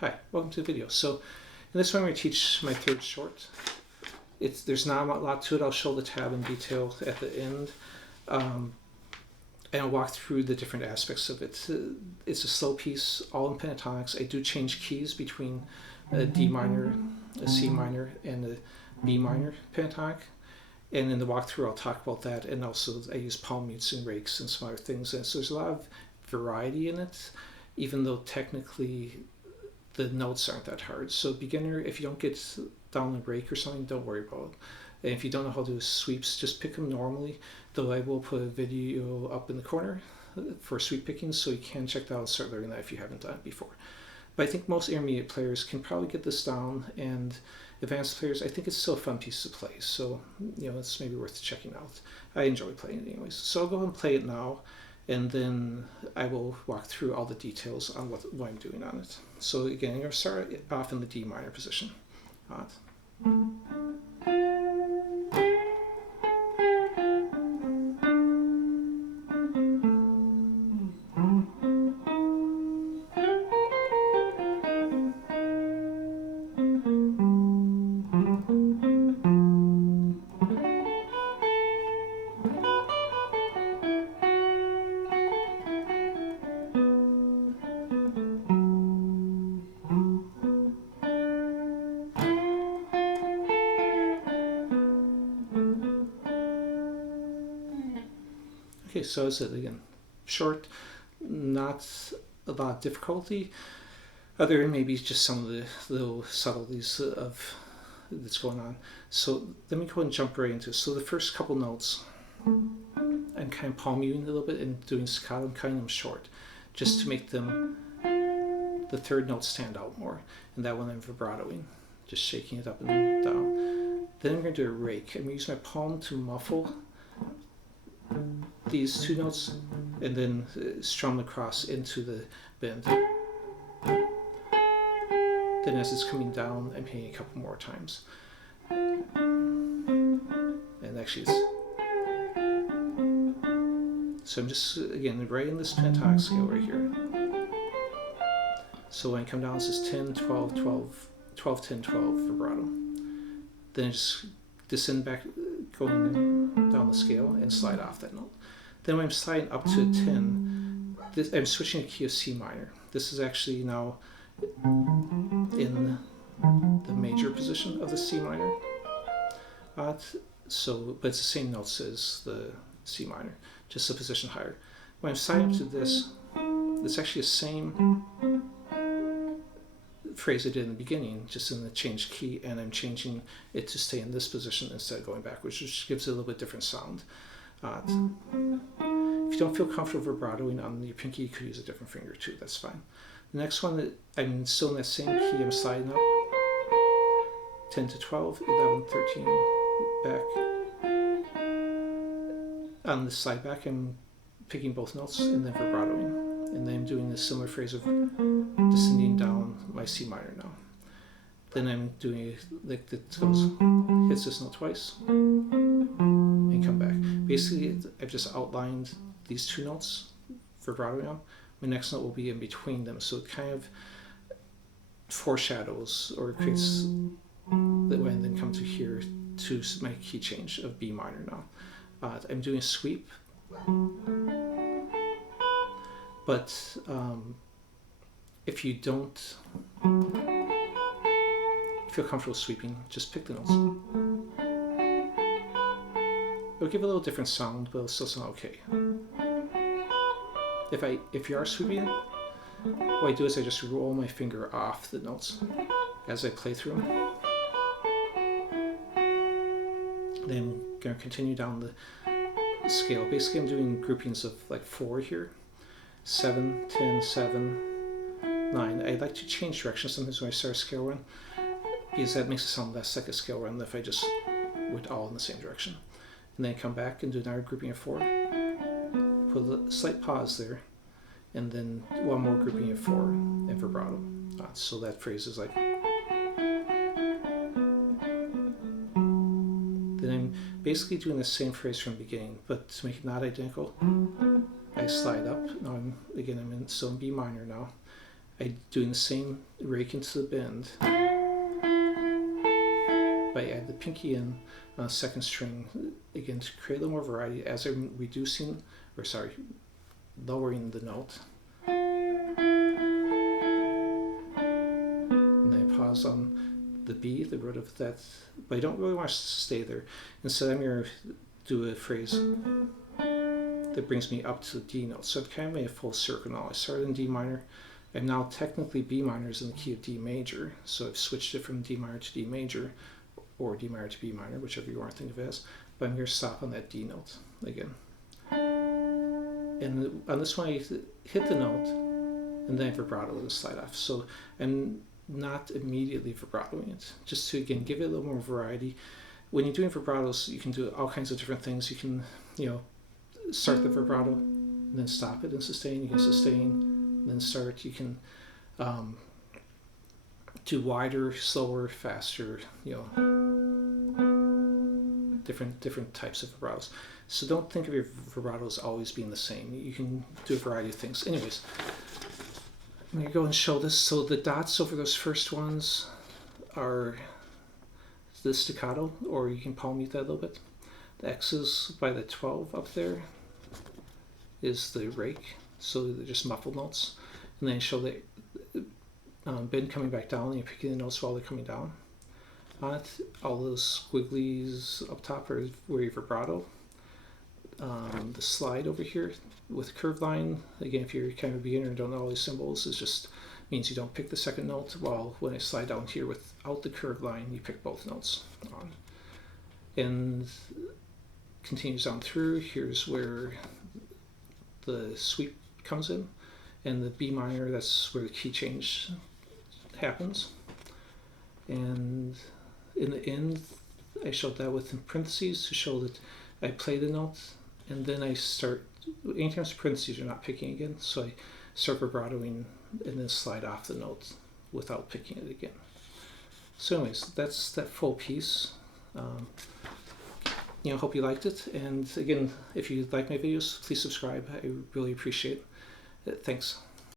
Hi, welcome to the video. So in this one I'm going to teach my third short. There's not a lot to it. I'll show the tab in detail at the end. And I'll walk through the different aspects of it. It's a slow piece, all in pentatonics. I do change keys between a D minor, a C minor, and a B minor pentatonic. And in the walkthrough I'll talk about that, and also I use palm mutes and rakes and some other things. And so there's a lot of variety in it, even though technically the notes aren't that hard. So beginner, if you don't get down the rake or something, don't worry about it. And if you don't know how to do sweeps, just pick them normally, though I will put a video up in the corner for sweep picking, so you can check that out and start learning that if you haven't done it before. But I think most intermediate players can probably get this down, and advanced players, I think it's still a fun piece to play, so it's maybe worth checking out. I enjoy playing it anyways. So I'll go and play it now, and then I will walk through all the details on what I'm doing on it. So again, I'm going to start off in the D minor position. Okay, so is it again short, not a lot of difficulty, other than maybe just some of the little subtleties of that's going on. So let me go and jump right into it. So the first couple notes, I'm kind of palm muting a little bit and doing staccato and cutting them short, just to make them the third note stand out more. And that one I'm vibratoing, just shaking it up and down. Then I'm going to do a rake. I'm going to use my palm to muffle these two notes and then strum across into the bend. Then as it's coming down, I'm hitting a couple more times. And actually so I'm just, again, right in this pentatonic scale right here. So when I come down, this is 10, 12, 12, 12, 10, 12 vibrato. Then I just descend back, going down the scale and slide off that note. Then when I'm sliding up to 10, I'm switching a key of C minor. This is actually now in the major position of the C minor. But it's the same notes as the C minor, just a position higher. When I'm sliding up to this, it's actually the same phrase I did in the beginning, just in the changed key, and I'm changing it to stay in this position instead of going backwards, which gives it a little bit different sound. If you don't feel comfortable vibratoing on your pinky, you could use a different finger too, that's fine. The next one, I'm still in that same key, I'm sliding up, 10 to 12, 11, 13, back. On the slide back, I'm picking both notes and then vibratoing. And then I'm doing a similar phrase of descending down my C minor now. Then I'm doing like it goes, hits this note twice, and come back. Basically, I've just outlined these two notes vibrato now. My next note will be in between them, so it kind of foreshadows or creates that when I then come to here to my key change of B minor now. I'm doing a sweep. But if you don't feel comfortable sweeping, just pick the notes. It'll give a little different sound, but it'll still sound okay. If you are sweeping, what I do is I just roll my finger off the notes as I play through them. Then I'm going to continue down the scale. Basically, I'm doing groupings of like 4 here. 7, 10, 7, 9. I like to change direction sometimes when I start a scale run, because that makes it sound less like a scale run than if I just went all in the same direction. And then come back and do another grouping of 4. Put a slight pause there, and then one more grouping of 4 and vibrato. So that phrase is like. Then I'm basically doing the same phrase from the beginning, but to make it not identical, I slide up. Now I'm still in B minor now. I'm doing the same rake into the bend. But I add the pinky in on the second string, again, to create a little more variety as I'm lowering the note. And then I pause on the B, the root of that, but I don't really want to stay there. Instead, I'm going to do a phrase that brings me up to the D note. So I've kind of made a full circle now. I started in D minor. I'm now technically B minor is in the key of D major, so I've switched it from D minor to D major, or D minor to B minor, whichever you want to think of it as. But I'm going to stop on that D note again. And on this one, I hit the note, and then I vibrato and slide off. So I'm not immediately vibratoing it, just to, again, give it a little more variety. When you're doing vibratos, you can do all kinds of different things. You can, start the vibrato, and then stop it and sustain. You can sustain, then start. You can do wider, slower, faster, different types of vibratos. So don't think of your vibratos always being the same. You can do a variety of things. Anyways, I'm going to go and show this. So the dots over those first ones are the staccato, or you can palm mute that a little bit. The X's by the 12 up there is the rake, so they're just muffled notes. And then I show the bend coming back down, and you're picking the notes while they're coming down. On it, all those squigglies up top are where you vibrato. The slide over here with curved line, again, if you're kind of a beginner and don't know all these symbols, it just means you don't pick the second note, while when I slide down here without the curved line, you pick both notes on. And continues on through. Here's where the sweep comes in, and the B minor, that's where the key change happens. And in the end, I showed that with parentheses to show that I play the note, and then I start, anytime it's parentheses, you're not picking again, so I start vibratoing and then slide off the note without picking it again. So anyways, that's that full piece. Hope you liked it, and again, if you like my videos, please subscribe. I really appreciate it. Thanks.